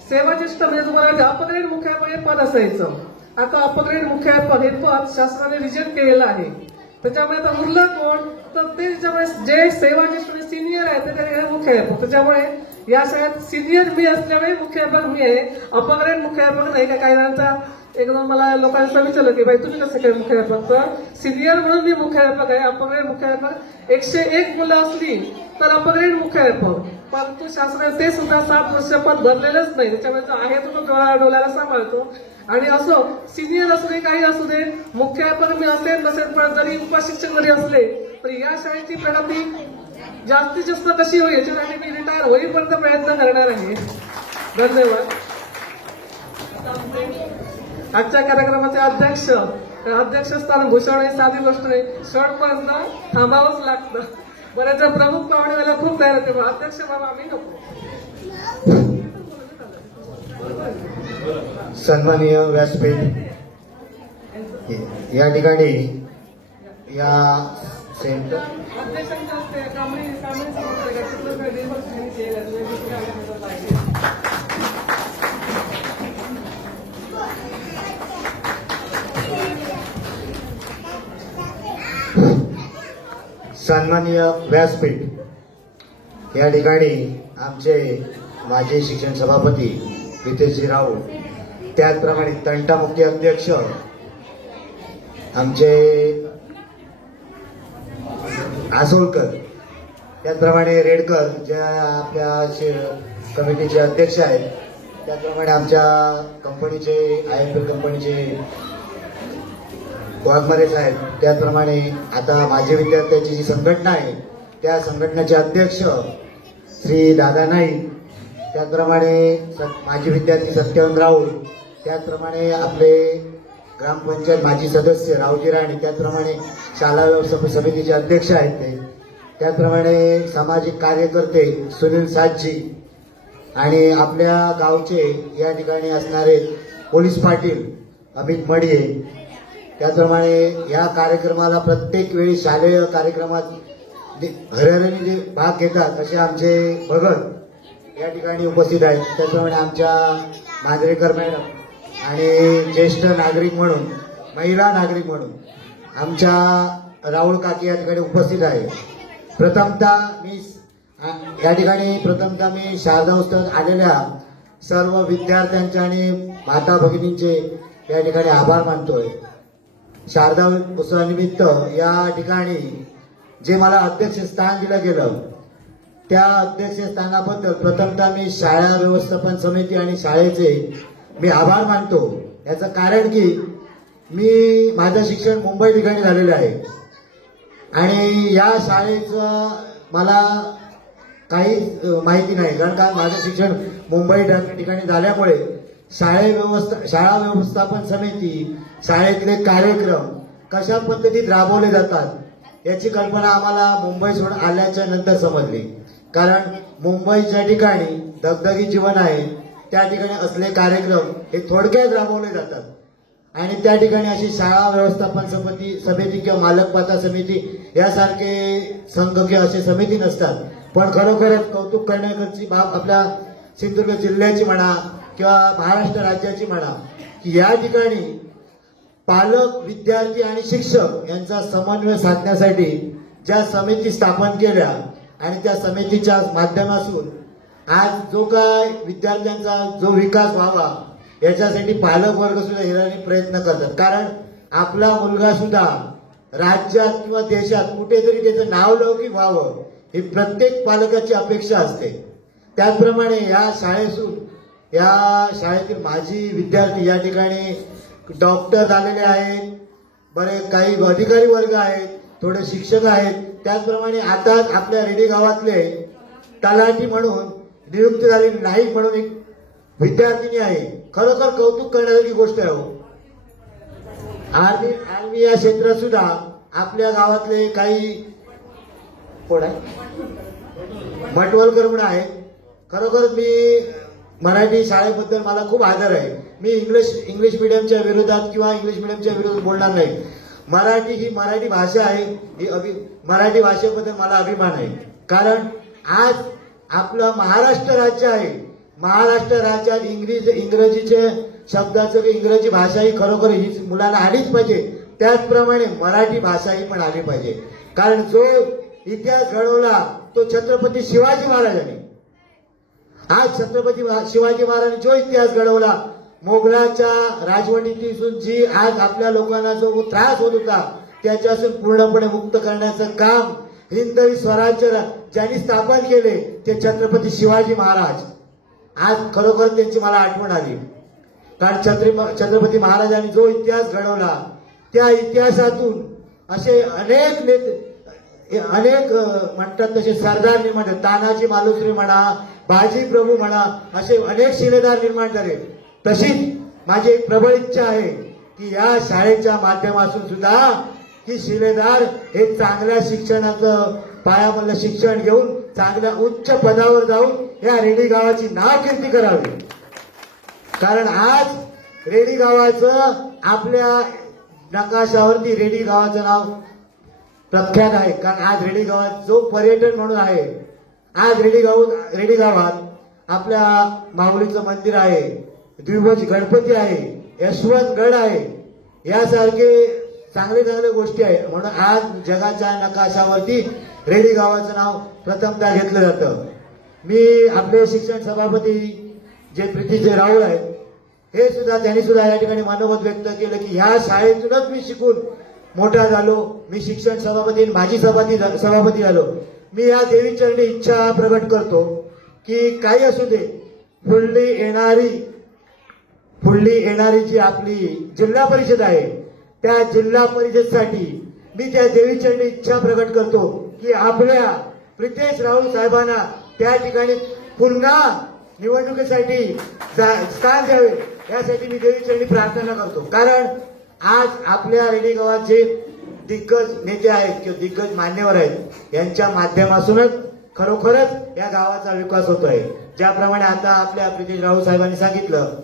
सेवाज्येष्ठ म्हणजे तुम्हाला अपग्रेड मुख्याध्यापक हे पद असायचं. आता अपग्रेड मुख्याध्यापक हे पद शासनाने रिजेक्ट केलेलं आहे. त्याच्यामुळे आता उरलं कोण तर ते त्याच्यामुळे जे सेवाज्येष्ठ म्हणजे सिनियर आहे ते मुख्याध्यापक. त्याच्यामुळे या शाळेत सिनियर मी असल्यामुळे मुख्याध्यापक मी आहे, अपग्रेड मुख्याध्यापक नाही. काही काहींचा एकदम मला लोकांचं विचारलं की बाई तुम्ही कसं काय मुख्याध्यापक, तर सिनियर म्हणून मी मुख्याध्यापक आहे. अपग्रेड मुख्याध्यापक 101 मुलं असली तर अपग्रेड मुख्याध्यापक. परंतु शासनाने ते सुद्धा 7 वर्ष पद भरलेलंच नाही. त्याच्यामुळे जो आहे तो डोळ्याला सांभाळतो. आणि असो सिनियर असू दे काही असू दे, मुख्याध्यापक मी असेल नसेल, पण जरी उपशिक्षक जरी असले तरी या शाळेची प्रगती जास्तीत जास्त कशी होईल याच्यासाठी मी रिटायर होईपर्यंत प्रयत्न करणार आहे. धन्यवाद. आजच्या कार्यक्रमाचे अध्यक्षस्थान भूषवणे साधी गोष्ट नाही, शेवटपर्यंत थांबावंच लागतं. बऱ्याच प्रमुख पाहुणे व्हायला खूप तयार होते, अध्यक्ष बाबा आम्ही नको. सन्माननीय व्यासपीठ या ठिकाणी या सेंटर अध्यक्षांच्या हस्ते सन्माननीय व्यासपीठ या ठिकाणी आमचे माजी शिक्षण सभापती हितेशजी राऊत, त्याचप्रमाणे तंटामुक्ती अध्यक्ष आमचे आसोलकर, त्याचप्रमाणे रेडकर ज्या आपल्या कमिटीचे अध्यक्ष आहेत, त्याचप्रमाणे आमच्या कंपनीचे IFL कंपनीचे वाघमारे साहेब, त्याचप्रमाणे आता माझे विद्यार्थ्यांची जी संघटना आहे त्या संघटनेचे अध्यक्ष श्री दादा नाईक, त्याचप्रमाणे माजी विद्यार्थी सत्यवंत राऊत, त्याचप्रमाणे आपले ग्रामपंचायत माजी सदस्य रावजी राणे, त्याचप्रमाणे शाळा व्यवस्थापन समितीचे अध्यक्ष आहेत ते, त्याचप्रमाणे सामाजिक कार्यकर्ते सुनील सातजी आणि आपल्या गावचे या ठिकाणी असणारे पोलीस पाटील अमित मडिये, त्याचप्रमाणे या कार्यक्रमाला प्रत्येक वेळी शालेय कार्यक्रमात हरिहरांनी जे भाग घेतात असे आमचे भगत या ठिकाणी उपस्थित आहेत. त्याचप्रमाणे आमच्या मांजरेकर मॅडम आणि ज्येष्ठ नागरिक म्हणून, महिला नागरिक म्हणून आमच्या राहुल काकी या ठिकाणी उपस्थित आहे. प्रथमतः मी शारदा उत्सवात आलेल्या सर्व विद्यार्थ्यांचे आणि माता भगिनींचे या ठिकाणी आभार मानतोय. शारदा उत्सवानिमित्त या ठिकाणी जे मला अध्यक्षस्थान दिलं गेलं त्या अध्यक्षस्थानाबद्दल प्रथमतः मी शाळा व्यवस्थापन समिती आणि शाळेचे मी आभार मानतो. याचं कारण की मी माझं शिक्षण मुंबई ठिकाणी झालेलं आहे आणि या शाळेचं मला काही माहिती नाही, कारण का माझं शिक्षण मुंबई ठिकाणी झाल्यामुळे शाळा व्यवस्थापन समिती, शाळेतले कार्यक्रम कशा पद्धतीत राबवले जातात याची कल्पना आम्हाला मुंबई सोडून आल्याच्या नंतर समजली. कारण मुंबईच्या ठिकाणी दगदगी जीवन आहे, त्या ठिकाणी असले कार्यक्रम हे थोडक्यात राबवले जातात आणि त्या ठिकाणी अशी शाळा व्यवस्थापन समिती किंवा मालकपाता समिती यासारखे संघ किंवा असे समिती नसतात. पण खरोखरच कौतुक करण्याची बाब आपल्या सिंधुदुर्ग जिल्ह्याची म्हणा किंवा महाराष्ट्र राज्याची म्हणा की या ठिकाणी पालक, विद्यार्थी आणि शिक्षक यांचा समन्वय साधण्यासाठी ज्या समिती स्थापन केल्या आणि त्या समितीच्या माध्यमातून आज जो काय विद्यार्थ्यांचा जो विकास व्हावा याच्यासाठी पालक वर्ग सुद्धा हिराने प्रयत्न करतात. कारण आपला मुलगा सुद्धा राज्यात किंवा देशात कुठेतरी त्याचं नावलौकिक व्हावं ही प्रत्येक पालकाची अपेक्षा असते. त्याचप्रमाणे या शाळेतील माजी विद्यार्थी या ठिकाणी डॉक्टर झालेले आहेत, बरे काही अधिकारी वर्ग आहेत, थोडे शिक्षक आहेत. त्याचप्रमाणे आता आपल्या रेडी गावातले तलाठी म्हणून नियुक्त झालेली नाईक म्हणून एक विद्यार्थिनी आहे. खरोखर कौतुक करण्यासारखी गोष्ट आहे. आर्मी या क्षेत्रात सुद्धा आपल्या गावातले काही कोण आहे मटवलकर म्हणून आहेत. खरोखर मी मराठी शाळेबद्दल मला खूप आदर आहे. मी इंग्लिश मिडियमच्या विरोधात किंवा इंग्लिश मिडियमच्या विरोधात बोलणार नाही. मराठी ही मराठी भाषा आहे. मराठी भाषेबद्दल मला अभिमान आहे. कारण आज आपलं महाराष्ट्र राज्य आहे. महाराष्ट्र राज्यात इंग्रजीचे शब्दाचं इंग्रजी भाषा ही खरोखर ही मुलांना आलीच पाहिजे. त्याचप्रमाणे मराठी भाषा ही पण आली पाहिजे. कारण जो इतिहास घडवला तो छत्रपती शिवाजी महाराजांनी. आज छत्रपती शिवाजी महाराजांनी जो इतिहास घडवला, मोगलाच्या राजवटीतून जी आज आपल्या लोकांना जो त्रास होत होता त्याच्यापासून पूर्णपणे मुक्त करण्याचं काम हिंदवी स्वराज्य ज्यांनी स्थापन केले ते छत्रपती शिवाजी महाराज. आज खरोखर त्यांची मला आठवण आली. कारण छत्रपती महाराजांनी जो इतिहास घडवला त्या इतिहासातून असे अनेक म्हणतात तसे सरदार निर्माण झाले. तानाजी मालुसरे म्हणा, बाजी प्रभू म्हणा, असे अनेक शिलेदार निर्माण झाले. तशीच माझी एक प्रबळ इच्छा आहे की या शाळेच्या माध्यमातून सुद्धा ही शिलेदार हे चांगल्या शिक्षणाचं पायामधलं शिक्षण घेऊन चांगल्या उच्च पदावर जाऊन या रेडी गावाची नावकीर्ती करावी. कारण आज रेडी गावाचं आपल्या नकाशावरती रेडी गावाचं नाव प्रख्यात आहे. कारण आज रेडी गावात जो पर्यटन म्हणून आहे, आज रेडी गावात आपल्या माऊलीचं मंदिर आहे, द्विभुज गणपती आहे, यशवंतगड आहे, यासारखे चांगले गोष्टी आहे. म्हणून आज जगाच्या नकाशावरती रेडी गावाचं नाव प्रथमतः घेतलं जातं. मी आपले शिक्षण सभापती जे प्रीतीचे राहुल आहेत हे सुद्धा त्यांनी सुद्धा या ठिकाणी मनोगत व्यक्त केलं की ह्या शाळेतूनच मी शिकून मोठा झालो. मी शिक्षण सभापती माजी सभापती झालो. मी या देवीचरणी इच्छा प्रकट करतो की काही असू दे, पुढली येणारी जी आपली जिल्हा परिषद आहे त्या जिल्हा परिषदसाठी मी त्या देवीचरणी इच्छा प्रकट करतो की आपल्या प्रितेश राहुल साहेबांना त्या ठिकाणी पुन्हा निवडणुकीसाठी स्थान द्यावे यासाठी मी देवीचरणी प्रार्थना करतो. कारण आज आपल्या रेडी गावात जे दिग्गज नेते आहेत किंवा दिग्गज मान्यवर आहेत यांच्या माध्यमातूनच खरोखरच या गावाचा विकास होतोय. ज्याप्रमाणे आता आपल्या प्रितेश राहुल साहेबांनी सांगितलं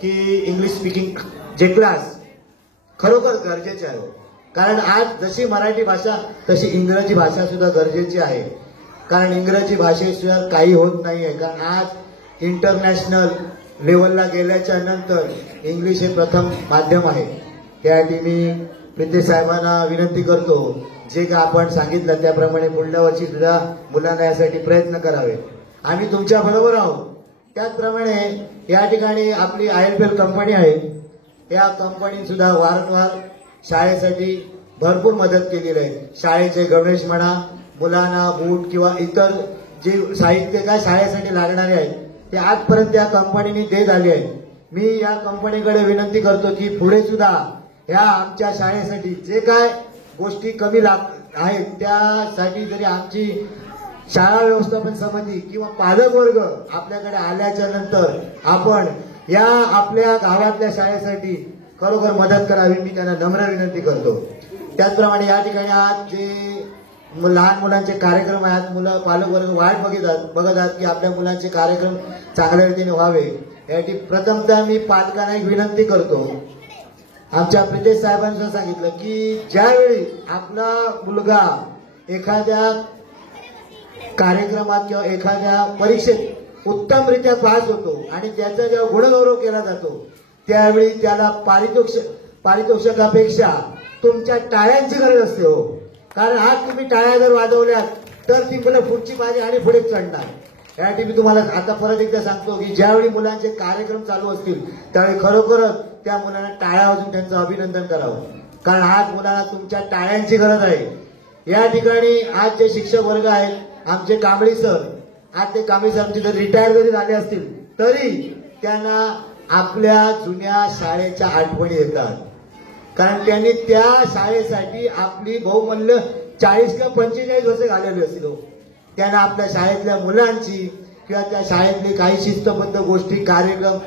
की इंग्लिश स्पीकिंग जे क्लास खरोखर गरजेचे आहे. कारण आज जशी मराठी भाषा तशी इंग्रजी भाषा सुद्धा गरजेची आहे. कारण इंग्रजी भाषेशिवाय काही होत नाहीये. कारण आज इंटरनॅशनल लेवलला गेल्याच्या नंतर इंग्लिश हे प्रथम माध्यम आहे. त्यासाठी मी प्रितेश साहेबांना विनंती करतो जे का आपण सांगितलं त्याप्रमाणे पुढल्या वर्षी सुद्धा मुलांना यासाठी प्रयत्न करावे. आम्ही तुमच्या बरोबर आहोत. त्याचप्रमाणे या ठिकाणी आपली ILPL कंपनी आहे. या कंपनीने सुद्धा वारंवार शाळेसाठी भरपूर मदत केलेली आहे. शाळेचे गणवेश म्हणा, मुलांना बूट किंवा इतर जे साहित्य काय शाळेसाठी लागणारे आहेत ते आजपर्यंत या कंपनीने देत आले आहेत. मी या कंपनीकडे विनंती करतो की पुढे सुद्धा या आमच्या शाळेसाठी जे काय गोष्टी कमी आहेत त्यासाठी जरी आमची शाळा व्यवस्थापन समिती किंवा पालक वर्ग आपल्याकडे आल्याच्या नंतर आपण या आपल्या गावातल्या शाळेसाठी खरोखर मदत करावी मी त्यांना नम्र विनंती करतो. त्याचप्रमाणे या ठिकाणी आज जे लहान मुलांचे कार्यक्रम आहेत, मुलं पालक वर्ग वाट बघत आहेत की आपल्या मुलांचे कार्यक्रम चांगल्या रीतीने व्हावे. यासाठी प्रथमतः मी पालकांना एक विनंती करतो. आमच्या प्रितेश साहेबांनी सांगितलं की ज्यावेळी आपला मुलगा एखाद्या कार्यक्रमात किंवा एखाद्या परीक्षेत उत्तमरित्या पास होतो आणि त्याचा जेव्हा गुणगौरव केला जातो त्यावेळी त्याला पारितोषिकापेक्षा तुमच्या टाळ्यांची गरज असते हो. कारण आज तुम्ही टाळ्या जर वाजवल्यात तर ती मुलं पुढची बारी आणि पुढे चढणार. यासाठी मी तुम्हाला आता परत एकदा सांगतो की ज्यावेळी मुलांचे कार्यक्रम चालू असतील त्यावेळी खरोखरच त्या मुलांना टाळ्या वाजून त्यांचं अभिनंदन करावं, कारण आज मुलांना तुमच्या टाळ्यांची गरज आहे. या ठिकाणी आज जे शिक्षक वर्ग आहेत आमचे कांबळी सर, आज ते कांबळी सर आमचे जर रिटायर जरी झाले असतील तरी त्यांना आपल्या जुन्या शाळेच्या आठवणी येतात, कारण त्यांनी त्या शाळेसाठी आपली बहुमूल्य 40 किंवा 45 वर्ष घालवली असतील. त्यांना आपल्या शाळेतल्या मुलांची किंवा त्या शाळेतली काही शिस्तबद्ध गोष्टी, कार्यक्रम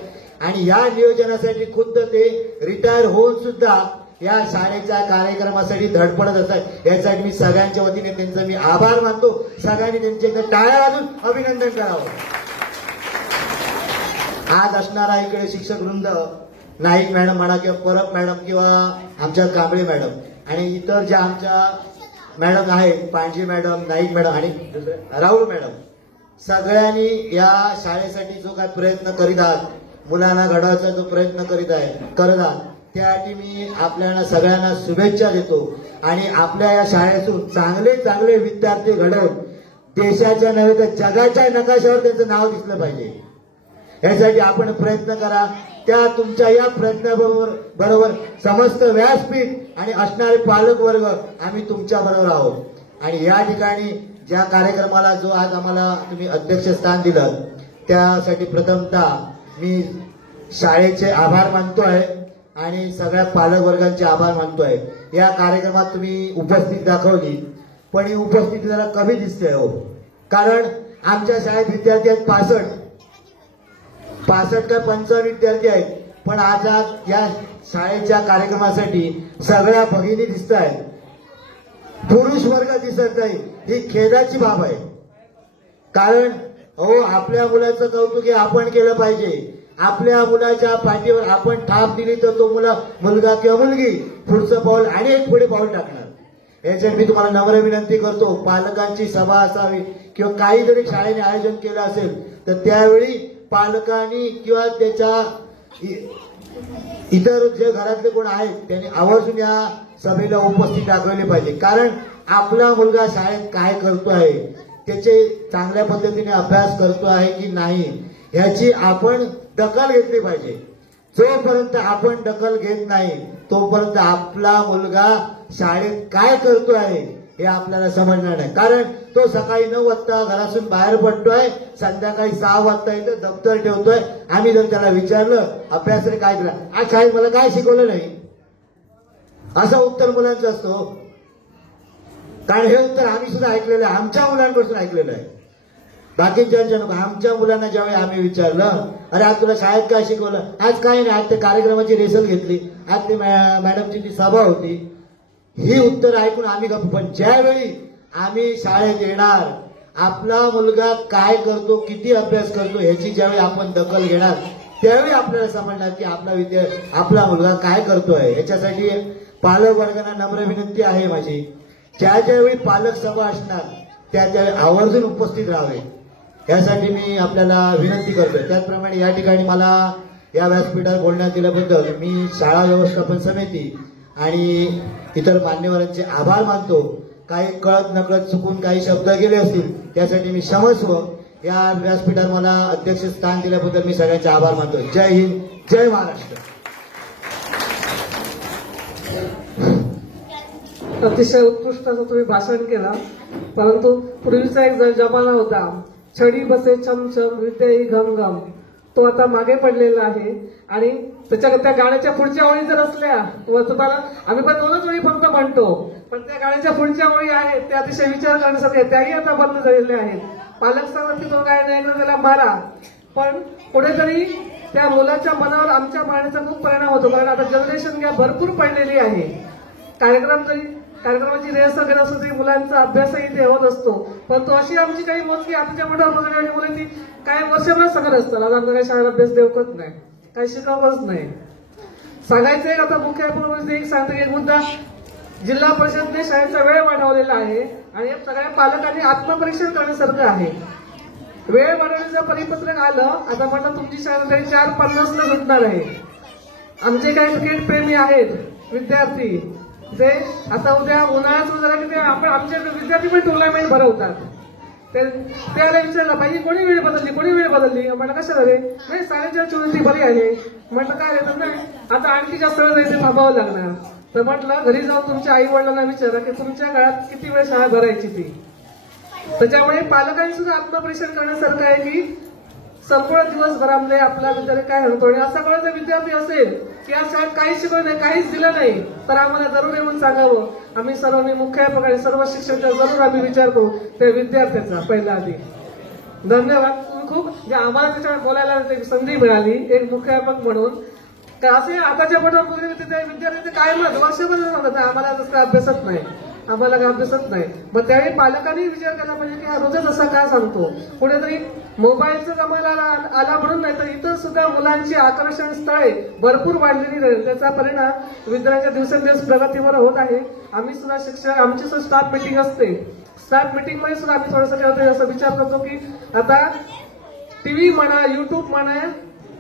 आणि या नियोजनासाठी खुद्द ते रिटायर होऊन सुद्धा या शाळेच्या कार्यक्रमासाठी धडपडत असतात. यासाठी मी सगळ्यांच्या वतीने त्यांचा मी आभार मानतो. सगळ्यांनी त्यांचे टाळ्या वाजून अभिनंदन करावं. आज असणारा इकडे शिक्षक वृंद, नाईक मॅडम म्हणा किंवा परब मॅडम किंवा आमच्या कांबळे मॅडम आणि इतर ज्या आमच्या मॅडम आहेत, पांडजी मॅडम, नाईक मॅडम आणि राहुल मॅडम, सगळ्यांनी या शाळेसाठी जो काय प्रयत्न करीत आहात, मुलांना घडवायचा जो प्रयत्न करत आहात, त्यासाठी मी आपल्याला सगळ्यांना शुभेच्छा देतो. आणि आपल्या या शाळेतून चांगले चांगले विद्यार्थी घडवून देशाच्या नव्हे तर जगाच्या नकाशावर त्यांचं नाव दिसलं पाहिजे. यासाठी आपण प्रयत्न करा. त्या तुमच्या या प्रयत्नाबरोबर समस्त व्यासपीठ आणि असणारे पालक वर्ग आम्ही तुमच्या बरोबर आहोत. आणि या ठिकाणी ज्या कार्यक्रमाला जो आज आम्हाला तुम्ही अध्यक्षस्थान दिलं त्यासाठी प्रथमतः मी शाळेचे आभार मानतोय आणि सगळ्या पालक वर्गांचे आभार मानतोय. या कार्यक्रमात तुम्ही उपस्थिती दाखवली, पण ही उपस्थिती जरा कमी दिसते हो, कारण आमच्या शाळेत विद्यार्थी आहेत 65 का 55 विद्यार्थी आहेत, पण आज या शाळेच्या कार्यक्रमासाठी सगळ्या भगिनी दिसत आहेत, पुरुष वर्ग दिसत नाही. ही खेदाची बाब आहे, कारण आपल्या मुलाचं कौतुक हे आपण केलं पाहिजे. आपल्या मुलाच्या पाठीवर आपण थाप दिली तर तो मुलगा किंवा मुलगी पुढचं पाऊल आणि एक पुढे पाऊल टाकणार. याच्यात मी तुम्हाला नम्र विनंती करतो, पालकांची सभा असावी किंवा काही जरी शाळेने आयोजन केलं असेल तर त्यावेळी पालकांनी किंवा त्याच्या इतर जे घरातले कोण आहेत त्यांनी आवर्जून या सभेला उपस्थित दाखवले पाहिजे, कारण आपला मुलगा शाळेत काय करतो आहे, त्याचे चांगल्या पद्धतीने अभ्यास करतो आहे की नाही याची आपण दखल घेतली पाहिजे. जोपर्यंत आपण दखल घेत नाही तोपर्यंत आपला मुलगा शाळेत काय करतो आहे हे आपल्याला समजणार नाही. कारण तो सकाळी 9 वाजता घरातून बाहेर पडतोय, संध्याकाळी 6 वाजता येतो, दप्तर ठेवतोय. आम्ही जर त्याला विचारलं अभ्यास रे काय दिला, आज शाळेत मला काय शिकवलं नाही, असं उत्तर मुलांचं असतं. कारण हे उत्तर आम्ही सुद्धा ऐकलेलं आहे, आमच्या मुलांपासून ऐकलेलं आहे. बाकीच्या नको. आमच्या मुलांना ज्यावेळी आम्ही विचारलं अरे आज तुला शाळेत काय शिकवलं, आज काही नाही, आज ते कार्यक्रमाची रेसल घेतली, आज ते मॅडमची ती सभा होती, ही उत्तर ऐकून आम्ही गप्प. पण ज्यावेळी आम्ही शाळेत येणार, आपला मुलगा काय करतो, किती अभ्यास करतो ह्याची ज्यावेळी आपण दखल घेणार त्यावेळी आपल्याला समजणार की आपला मुलगा काय करतोय. याच्यासाठी पालक वर्गांना नम्र विनंती आहे माझी, ज्यावेळी पालक सभा असणार त्यावेळी आवर्जून उपस्थित राहावे यासाठी मी आपल्याला विनंती करतोय. त्याचप्रमाणे या ठिकाणी मला या व्यासपीठावर बोलण्यात दिल्याबद्दल मी शाळा व्यवस्थापन समिती आणि इतर मान्यवरांचे आभार मानतो. काही कळत नकळत चुकून काही शब्द गेले असतील त्यासाठी मी क्षमस्व. या व्यासपीठावर मला अध्यक्ष स्थान दिल्याबद्दल मी सगळ्यांचे आभार मानतो. जय हिंद, जय महाराष्ट्र. अतिशय उत्कृष्ट असं तुम्ही भाषण केलं, परंतु पूर्वीचा एक जमाना होता, छडी बसे छमछम विद्या ही घमघम, तो आता मागे पडलेला आहे. आणि त्या गाण्याच्या पुढच्या ओळी जर असल्या तुम्हाला आम्ही पण 2च ओळी फक्त म्हणतो, पण त्या गाण्याच्या पुढच्या ओळी आहेत त्या अतिशय विचार करण्यासाठी त्याही आता बंद झालेल्या आहेत. पालक सांगत तो काय नाही त्याला मारा, पण कुठेतरी त्या मुलाच्या मनावर आमच्या मारण्याचा खूप परिणाम होतो. कारण आता जनरेशन गॅप भरपूर पडलेली आहे. कार्यक्रमाची रिहर्सल करत असतो तरी मुलांचा अभ्यासही ते होत असतो, परंतु अशी आमची काही मोजकी आताच्या मोठ्यावर बघणारी मुलांनी काय वर्षभर सांगत असतात आज आमचा काही शाळेत अभ्यास देवकत नाही, काही शिकवच नाही. सांगायचं एक आता मुख्याप्रमाणे एक सांगतो की एक मुद्दा, जिल्हा परिषदने शाळेचा वेळ वाढवलेला आहे आणि सगळ्या पालकांनी आत्मपरीक्षण करण्यासारखं आहे. वेळ वाढवण्याचं परिपत्रक आलं, आता म्हटलं तुमची शाळा तरी 4:50 सुटणार आहे. आमचे काही क्रिकेट प्रेमी आहेत विद्यार्थी, ते आता उद्या उन्हाळ्यात जरा की आपण आमचे विद्यार्थी पण टुर्नामेंट भरवतात. त्याला विचारलं पाहिजे कोणी वेळ बदलली म्हटलं कशाला रे नाही 4:30 ती बरी आहे म्हटलं काय रे तर नाही आता आणखी जास्त वेळ जायचं थांबावं लागणार तर म्हटलं घरी जाऊन तुमच्या आई वडिलांना विचारा की तुमच्या काळात किती वेळ शाळा भरायची ती त्याच्यामुळे पालकांनी सुद्धा आत्मपरीक्षण करण्यासारखं आहे की संपूर्ण दिवसभरामध्ये आपला विद्यार्थी काय म्हणतो आणि असा कोणाचा विद्यार्थी असेल की आज शाळेत काहीच शिकवलं नाही काहीच दिलं नाही तर आम्हाला जरूर येऊन सांगावं आम्ही सर्वांनी मुख्याध्यापकांनी सर्व शिक्षकांचा जरूर आम्ही विचार करू त्या विद्यार्थ्याचा पहिला आधी धन्यवाद खूप जे आम्हाला त्याच्यावर बोलायला संधी मिळाली एक मुख्याध्यापक म्हणून तर असे आताच्या पटावर त्या विद्यार्थी काय म्हणत वर्षभर सांगत आम्हाला तसं अभ्यासत नाही आम्हाला काय अभ्यासत नाही मग त्यावेळी पालकांनी विचार केला पाहिजे की हा रोजच असा काय सांगतो कुठेतरी मोबाईलचा जमाना आला म्हणून नाही तर इथं सुद्धा मुलांची आकर्षण स्थळे भरपूर वाढलेली राहील त्याचा परिणाम विद्यार्थ्यांच्या दिवसेंदिवस प्रगतीवर होत आहे आम्ही सुद्धा शिक्षक आमची सुद्धा स्टाफ मिटिंग असते स्टाफ मिटिंगमध्ये सुद्धा आम्ही थोडंसं असं विचार करतो की आता टीव्ही म्हणा युट्यूब म्हणा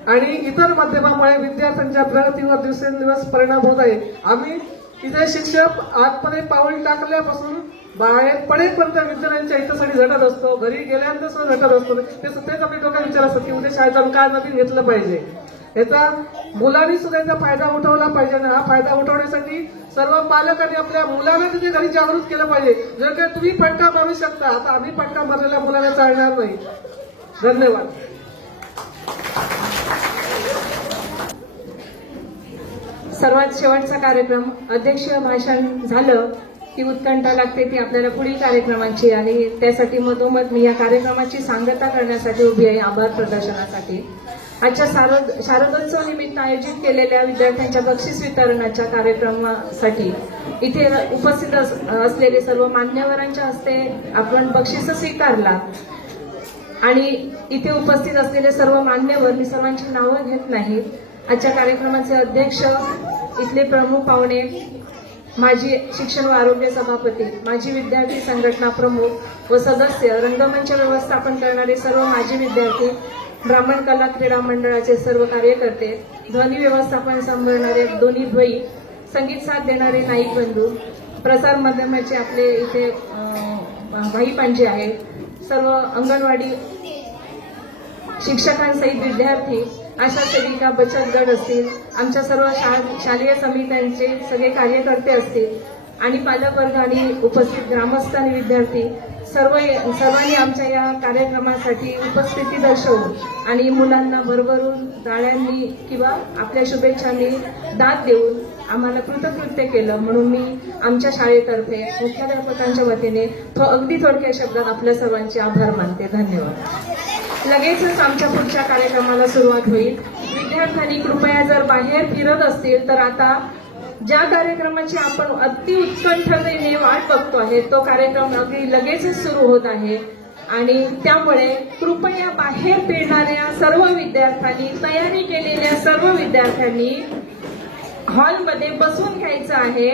आणि इतर माध्यमामुळे विद्यार्थ्यांच्या प्रगतीवर दिवसेंदिवस परिणाम होत आहे आम्ही इथे शिक्षक आतमध्ये पाऊल टाकल्यापासून बाहेर पडेपर्यंत विद्यार्थ्यांच्या हितासाठी झटत असतो घरी गेल्यानंतर सुद्धा झटत असतो ते सुद्धा आपल्या डोक्यात विचार असतो की उद्या शाळेत जाऊन काय नवीन घेतलं पाहिजे याचा मुलांनी सुद्धा याचा फायदा उठवला पाहिजे आणि हा फायदा उठवण्यासाठी सर्व पालकांनी आपल्या मुलांना तिथे घरी जागृत केलं पाहिजे जर काय तुम्ही फटका मारू शकता आता आम्ही फटका मारलेल्या मुलांना चालणार नाही धन्यवाद सर्वात शेवटचा कार्यक्रम अध्यक्षीय भाषण झालं की उत्कंठा लागते ती आपल्याला पुढील कार्यक्रमाची आणि त्यासाठी मधोमध मी या कार्यक्रमाची सांगता करण्यासाठी उभी आहे आभार प्रदर्शनासाठी आजच्या शारदोत्सव निमित्त आयोजित केलेल्या विद्यार्थ्यांच्या बक्षीस वितरणाच्या कार्यक्रमासाठी इथे उपस्थित असलेले सर्व मान्यवरांच्या हस्ते आपण बक्षीस स्वीकारला आणि इथे उपस्थित असलेले सर्व मान्यवर मी सर्वांची नावं घेत नाही आजच्या कार्यक्रमाचे अध्यक्ष इथले प्रमुख पाहुणे माजी शिक्षण व आरोग्य सभापती माजी विद्यार्थी संघटना प्रमुख व सदस्य रंगमंच व्यवस्थापन करणारे सर्व माजी विद्यार्थी ब्राह्मण कला क्रीडा मंडळाचे सर्व कार्यकर्ते ध्वनी व्यवस्थापन सांभाळणारे दोन्ही ध्वई संगीत साथ देणारे नाईक बंधू प्रसार माध्यमाचे आपले इथे भाई पांजे आहे सर्व अंगणवाडी शिक्षकांसहित विद्यार्थी आशा सेविका बचत गट असतील आमच्या सर्व शालेय समित्यांचे सगळे कार्यकर्ते असतील आणि पालकवर्ग आणि उपस्थित ग्रामस्थ आणि विद्यार्थी सर्वांनी आमच्या या कार्यक्रमासाठी उपस्थिती दर्शवून आणि मुलांना भरभरून टाळ्यांनी किंवा आपल्या शुभेच्छांनी दाद देऊन आम्हाला कृतकृत्य केलं म्हणून मी आमच्या शाळेतर्फे मुख्याध्यापकांच्या वतीने अगदी थोडक्या शब्दात आपल्या सर्वांचे आभार मानते धन्यवाद लगेचच आमच्या पुढच्या कार्यक्रमाला सुरुवात होईल विद्यार्थ्यांनी कृपया जर बाहेर फिरत असतील तर आता ज्या कार्यक्रमाची आपण अति उत्कंठतेने वाट बघतो आहे तो कार्यक्रम अगदी लगेचच सुरू होत आहे आणि त्यामुळे कृपया बाहेर फिरणाऱ्या सर्व विद्यार्थ्यांनी तयारी केलेल्या सर्व विद्यार्थ्यांनी हॉलमध्ये बसून घ्यायचं आहे